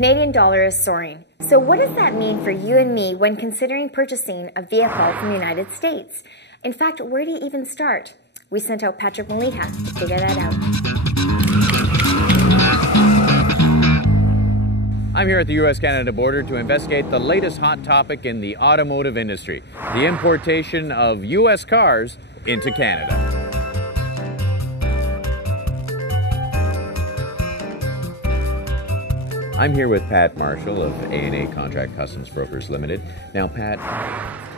Canadian dollar is soaring. So what does that mean for you and me when considering purchasing a vehicle from the United States? In fact, where do you even start? We sent out Patrick Maliha to figure that out. I'm here at the U.S.-Canada border to investigate the latest hot topic in the automotive industry, the importation of U.S. cars into Canada. I'm here with Pat Marshall of A&A Contract Customs Brokers Limited. Now, Pat,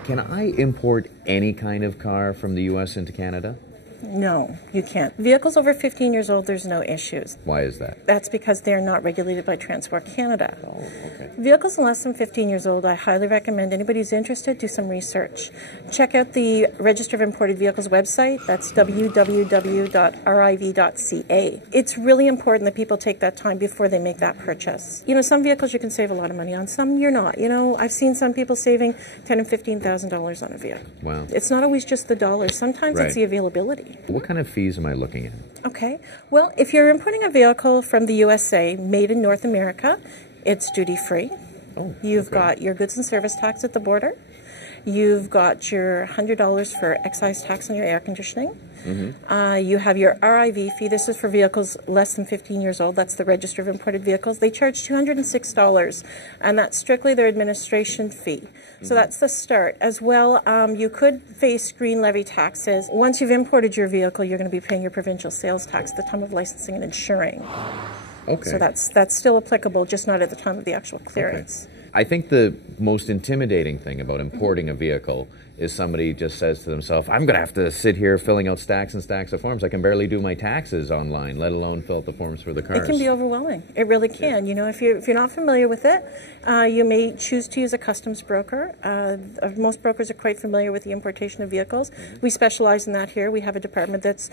can I import any kind of car from the U.S. into Canada? No, you can't. Vehicles over 15 years old, there's no issues. Why is that? That's because they're not regulated by Transport Canada. Oh, okay. Vehicles less than 15 years old, I highly recommend anybody who's interested do some research. Check out the Register of Imported Vehicles website. That's www.riv.ca. It's really important that people take that time before they make that purchase. You know, some vehicles you can save a lot of money on, some you're not. You know, I've seen some people saving $10,000 and $15,000 on a vehicle. Wow. It's not always just the dollars. Sometimes it's the availability. What kind of fees am I looking at? Okay. Well, if you're importing a vehicle from the USA made in North America, it's duty-free. Oh, You've got your goods and service tax at the border. You've got your $100 for excise tax on your air conditioning. You have your RIV fee. This is for vehicles less than 15 years old. That's the Register of Imported Vehicles. They charge $206, and that's strictly their administration fee. So that's the start. As well, you could face green levy taxes. Once you've imported your vehicle, you're going to be paying your provincial sales tax at the time of licensing and insuring. Okay. So that's still applicable, just not at the time of the actual clearance. Okay. I think the most intimidating thing about importing a vehicle is somebody just says to themselves, I'm going to have to sit here filling out stacks and stacks of forms. I can barely do my taxes online, let alone fill out the forms for the cars. It can be overwhelming. It really can. You know, if you're not familiar with it, you may choose to use a customs broker. Most brokers are quite familiar with the importation of vehicles. We specialize in that here. We have a department that's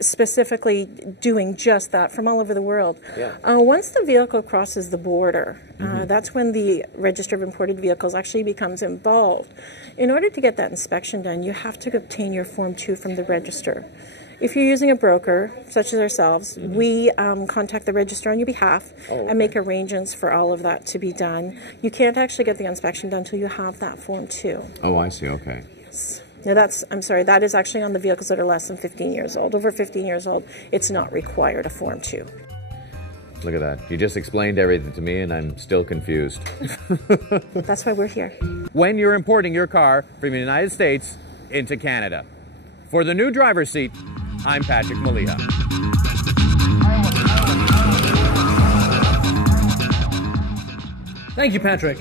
specifically doing just that from all over the world. Once the vehicle crosses the border, that's when the Register of Imported Vehicles actually becomes involved. In order to get that inspection done, you have to obtain your Form 2 from the register. If you're using a broker, such as ourselves, we contact the register on your behalf and make arrangements for all of that to be done. You can't actually get the inspection done until you have that Form 2. Oh, I see. Okay. Yes. Now that is actually on the vehicles that are less than 15 years old. Over 15 years old, it's not required, a Form 2. Look at that. You just explained everything to me and I'm still confused. That's why we're here. When you're importing your car from the United States into Canada. For the new driver's seat, I'm Patrick Maliha. Thank you, Patrick.